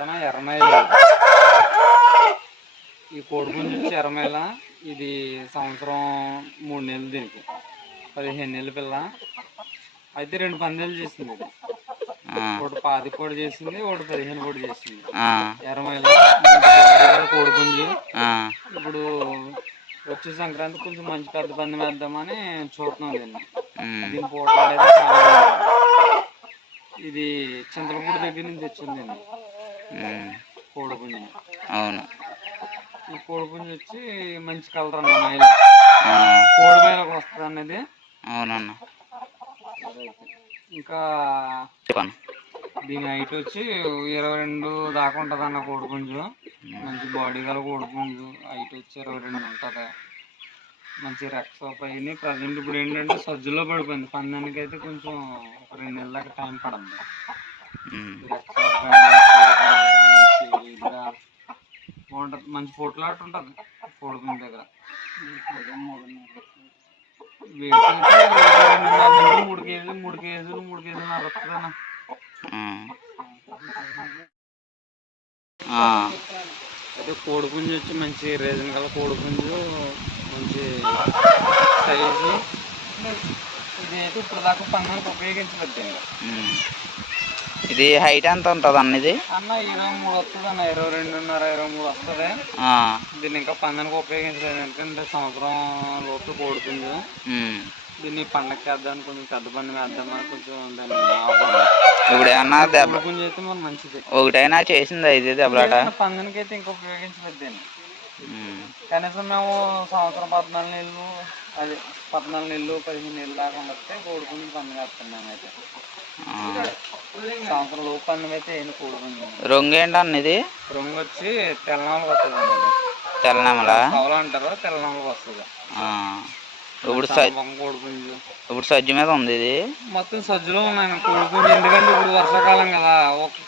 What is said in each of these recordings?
ఎర్రమైల ఈ కోడిపుంజు వచ్చి ఎర్రమైల. ఇది సంవత్సరం 3 నెలలు, దీనికి 15 నెలల పిల్ల. అయితే 2 పందాలు చేసింది. ఒకటి 10 కోడి చేసింది, ఒకటి 15 కోడి చేసింది. ఎర్రమైల కోడిపుంజు. ఇప్పుడు వచ్చే సంక్రాంతి కొంచెం మంచి పెద్ద పందెం వేద్దామని చూస్తున్నాం దీన్ని. దీని పోట్లాడేది చాలా. ఇది చింతలపూడి దగ్గర నుంచి తెచ్చింది కోడిపుంజు. అవును, ఈ కోడిపుంజు వచ్చి మంచి కలర్ అన్న మైల, కోడి మైలకు వస్తుంది అన్నది. అవునన్న. ఇంకా దీని హైట్ వచ్చి 22 దాకా ఉంటుంది అన్న కోడిపుంజు. మంచి బాడీ గల కోడిపుంజు. హైట్ వచ్చి 22 ఉంటుంది. మంచి రెక్స్ పైన. ప్రజెంట్ ఇప్పుడు ఏంటంటే సజ్జులో పడిపోయింది. పందానికి అయితే కొంచెం ఒక 2 నెలల దాకా టైం పడుతుంది. బాగుంటుంది, మంచి పొట్లాట ఉంటుంది కోడిపుంజు దగ్గర. వెయిట్ 3 కేజీలు 3 కేజీలు 3 కేజీలు నడుస్తుందన్న. అయితే కోడిపుంజు వచ్చి మంచి రీజన్ గల కోడిపుంజు, మంచి సైజు. ఇదైతే ఇప్పుడు దాకా పందానికి ఉపయోగించలేదు. ఇది హైట్ ఎంత ఉంటుంది అన్న? ఇది అన్న 23 వస్తుంది అన్న. 22.5 23 వస్తుంది. దీన్ని ఇంకా పందానికి ఉపయోగించలేదు, ఎందుకంటే సంవత్సరం లోపు కోడిపుంజు. దీన్ని పండగ చేద్దామని, కొంచెం పెద్ద పందెం వేద్దామని కొంచెం ఇప్పుడు ఏమన్నా కోడిపుంజు అయితే మరి మంచిది. ఒకటైనా చేసిందా ఇది దెబ్బలాట? పందానికి అయితే ఇంకా ఉపయోగించలేదు దీన్ని. కనీసం మేము సంవత్సరం 14 నెలలు, అది 14 నెలలు 15 నెలలు దాకా వస్తే కోడిపుంజు పందెం వేస్తున్నాం. అయితే సంవత్సరం లోపు పందెం అయితే ఏం కోడిపుంజు. రొంగు ఏంటన్న ఇది? రొంగు వచ్చి తెల్లనామలకు వస్తుంది అండి. తెల్లనామలా కవల అంటారు, తెల్లనామలకు వస్తుంది. ఇప్పుడు సజ్జు మీద ఉంది ఇది. మొత్తం సజ్జులో ఉన్నాయి కోడిపుంజు. ఎందుకంటే ఇప్పుడు వర్షాకాలం కదా,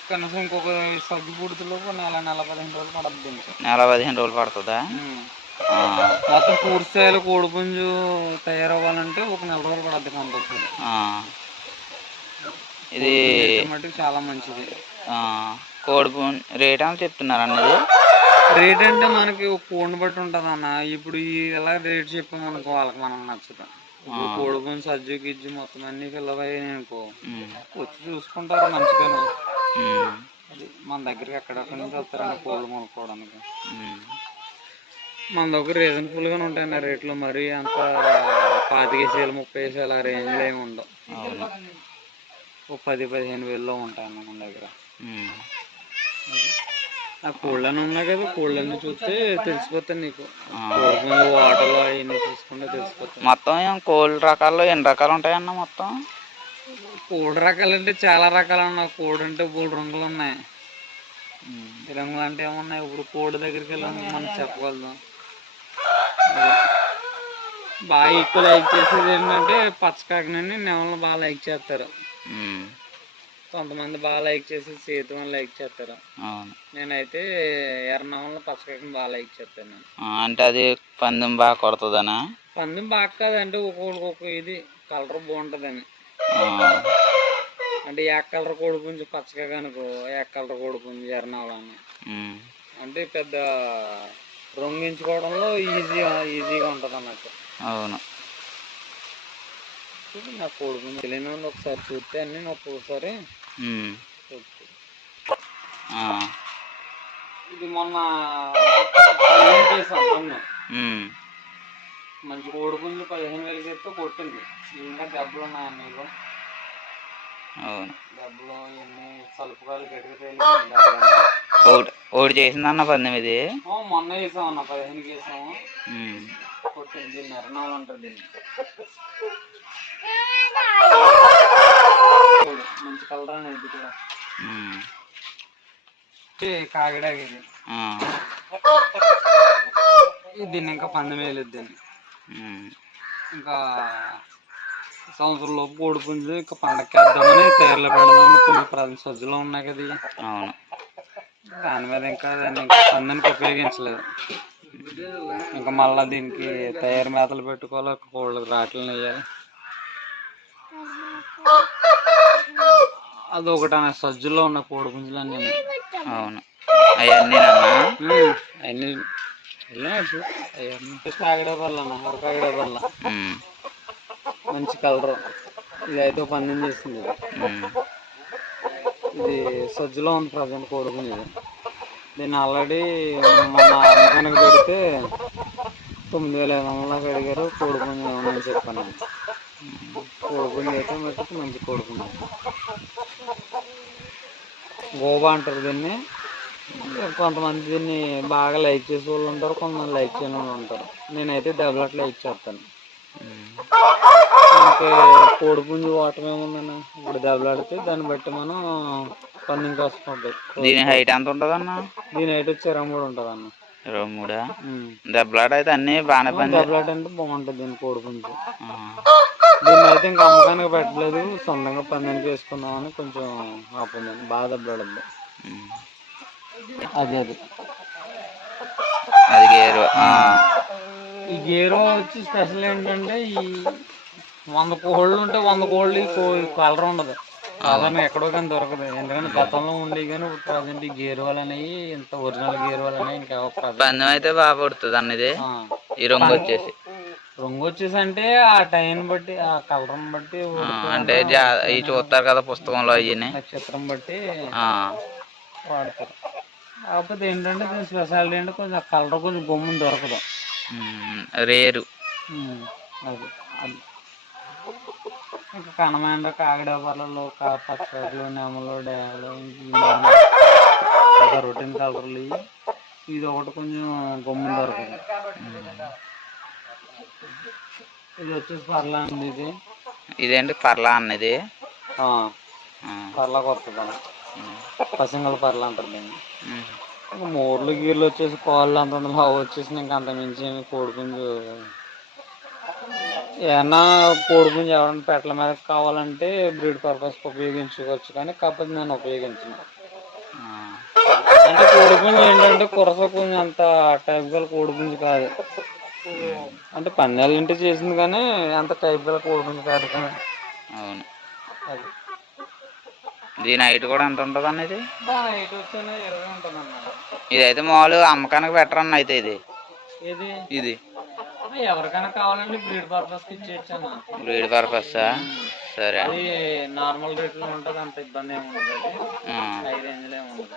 కనీసం ఇంకొక సజ్జు పుడుతులో నెల 15 రోజులు పడుతుంది. నెల 15 రోజులు పడుతుందా? మొత్తం పూర్తి స్థాయిలో కోడిపుంజు తయారవ్వాలంటే ఒక 4 రోజులు పడుతుంది కంపల్సరీ. ఇది మటుకు చాలా మంచిది. కోడిపుంజు రేట్ అని చెప్తున్నారు అన్నది. రేట్ అంటే మనకి కోడిని బట్టి ఉంటుంది అన్న. ఇప్పుడు ఎలా రేట్ చెప్పామనుకో వాళ్ళకి మనం నచ్చుతాం. కోడిపుంజు సజ్జు గిజ్జు మొత్తం అన్ని పిల్లవయ్యాయి అనుకో, వచ్చి చూసుకుంటారు మంచిగా. అది మన దగ్గరికి ఎక్కడెక్కడి నుంచి వస్తారన్న కోళ్ళు కొనుక్కోవడానికి. మన దగ్గర రీజనబుల్గానే ఉంటాయి రేట్లు. మరీ అంత 25 వేలు 30 వేలు ఆ రేంజ్లో ఏమి ఉండవు. ఓ 10-15 వేలలో ఉంటాయన్న మన దగ్గర. ఆ కోళ్ళని ఉన్నాయి కదా, కోళ్ళని చూస్తే తెలిసిపోతాయి నీకు. కోడిపుంజు వాటర్లో అవన్నీ చూసుకుంటే తెలిసిపోతాయి. మొత్తం కోళ్ళ రకాల్లో ఎన్ని రకాలు ఉంటాయన్న? మొత్తం కోడి రకాలు అంటే చాలా రకాలు ఉన్నాయి. కోడి అంటే 3 రంగులు ఉన్నాయి. ఈ రంగులు అంటే ఏమున్నాయి, ఇప్పుడు కోడి దగ్గరికి వెళ్ళాము మనం చెప్పగలుగుతాం. బాగా ఎక్కువ లైక్ చేసేది ఏంటంటే పచ్చకాకినండి, నెమలు బాగా లైక్ చేస్తారు. కొంతమంది బాగా లైక్ చేసి సేతుని లైక్ చేస్తారు. నేనైతే ఎర్రనవలను పచ్చకాకిని బాగా లైక్ చేస్తాను. అంటే అది పందెం బాగా కొడుతుందనా? పందెం బాగా కాదంటే ఒక్కొక్క ఇది కలర్ బాగుంటుందని. అంటే ఏ కలర్ కోడిపుంజు పచ్చకాకి అనుకో, ఏ కలర్ కోడిపుంజు ఎర్రనవలని అంటే పెద్ద రొంగించుకోవడంలో ఈజీగా ఉంటుంది అన్నట్టు. అవును, నా కోడిపుంజు తెలియని ఒకసారి చూస్తే అన్ని ఒక్కొక్కసారి. ఇది మొన్న మంచి కోడిపుంజు 15,000 చెప్తే కొట్టింది. ఇంకా దెబ్బలు ఉన్నాయన్న నీకు. అవును, దెబ్బలు ఇవన్నీ సలుపుకాయలు గట్టిగా ఒకటి చేసిందన్న పందెం ఇది. మొన్న వేసామన్న 15కి వేసాము, కొట్టింది. దీన్ని ఎర్రనామలు అంటారు. దీన్ని మంచి కలర్ అనేది కూడా. కాకిడాకి దీన్ని ఇంకా పందెం వేయలేదు. దీన్ని ఇంకా సంవత్సరం లోపు కోడిపుంజు ఇంకా పండగకి వేద్దామని తయారులో పెడదామని కొన్ని ప్రజెంట్ సజ్జులో ఉన్నాయి కదా. అవును, దాని మీద ఇంకా పందానికి ఉపయోగించలేదు. ఇంకా మళ్ళీ దీనికి తయారు మేతలు పెట్టుకోవాలి, కోళ్ళకి రాట్లను వేయాలి. అదొకటి అన్న సజ్జుల్లో ఉన్న కోడి పుంజులు అన్నీ అవును అవన్నీ అన్నీ కాగడే పర్ల అన్న కాగడే పర్ల మంచి కలర్. ఇది అయితే పందెం చేసింది. ఇది సజ్జులో ఉంది ప్రజెంట్ కోడి పుంజు. దీన్ని ఆల్రెడీ మొన్న అమ్మకానికి పెడితే 9,500 అడిగారు. కోడి పుంజు ఏమని చెప్పాను. కోడి పుంజు అయితే మట్టుకు మంచి కోడి పుంజు. గోబా అంటారు దీన్ని. కొంతమంది దీన్ని బాగా లైక్ చేసే వాళ్ళు ఉంటారు, కొంతమంది లైక్ చేయని వాళ్ళు ఉంటారు. నేనైతే దెబ్బలాట్ లైక్ చేస్తాను. అంటే కోడి పుంజు ఓటం ఏముందన్న, ఇప్పుడు దెబ్బలాడితే దాన్ని బట్టి మనం పందెంకి వస్తుంది. దీని హైట్ ఎంత ఉంటుంది అన్న? దీని హైట్ వచ్చి 23 ఉంటుంది అన్న. 23. దెబ్బలాట అయితే అన్ని బాగానే పని. దెబ్బలాట అంటే బాగుంటుంది దీని కోడి పుంజు. దీన్ని అయితే ఇంకా అమ్మకానికి పెట్టలేదు, సొంతంగా పందెంకి వేసుకుందామని కొంచెం ఆపుంది. బాగా దెబ్బలాడుద్ది. అది గేరు. ఈ గేరు వచ్చి స్పెషల్ ఏంటంటే ఈ 100 కోళ్ళు ఉంటే 100 కోళ్ళు కలర్ ఉండదు. సాధారణ ఎక్కడో కానీ దొరకదు. ఎందుకంటే గతంలో ఉండి కానీ ఇప్పుడు ప్రజెంట్ ఈ గేరు వాళ్ళు అనేవి ఇంత ఒరిజినల్ గేరు వాళ్ళు అనేవి ఇంకా పందెం అయితే బాగా పడుతుంది అన్నది. ఈ రంగు వచ్చేసి అంటే ఆ టైం బట్టి ఆ కలర్ బట్టి అంటే ఇవి చూస్తారు కదా పుస్తకంలో అయ్యి నక్షత్రం బట్టి వాడతారు. కాకపోతే ఏంటంటే దీని స్పెషాలిటీ అంటే కొంచెం కలర్ కొంచెం బొమ్మ దొరకదు, రేరు. అది ఇంకా కనమండ కాగడ పర్లలో పచ్చర్లు నెమలు డేలు రొటీన్ కలర్లు. ఇది ఒకటి కొంచెం బొమ్మ దొరకదు. ఇది వచ్చేసి పర్లా అండి. ఇదేంటి పర్లా అన్నది? పర్లా కొత్తది పసింగల్ పర్లా అంటారు దీన్ని. మూర్లు గీర్లు వచ్చేసి కాళ్ళు అంత లావు వచ్చేసి ఇంకా అంత మించి కోడి పుంజు ఏమన్నా కోడి పుంజు ఎవరైనా పెట్టల మీద కావాలంటే బ్రీడ్ పర్పస్కి ఉపయోగించుకోవచ్చు, కానీ కాకపోతే నేను ఉపయోగించను. అంటే కోడి పుంజు ఏంటంటే కురస పుంజు అంత టైప్ గల కోడి పుంజు కాదు. అంటే పందాలు ఇంటి చేసింది కానీ అంత టైప్ గల కోడి పుంజు కాదు. అవును. దీని హైట్ కూడా ఎంత ఉంటుంది అన్నది? హైట్ వచ్చి 20 ఉంటుంది అన్నమాట. ఇదైతే మామూలుగా అమ్మకానికి పెట్టరన్న అయితే ఇది ఎవరికైనా కావాలంటే బ్రీడ్ పర్పస్ ఇచ్చేయచ్చు అన్న. బ్రీడ్ పర్పస్ సరే. అది నార్మల్ రేట్లో ఉంటుంది, అంత ఇబ్బంది ఏమి ఉండదు. హై రేంజ్లో ఏమి ఉండదు.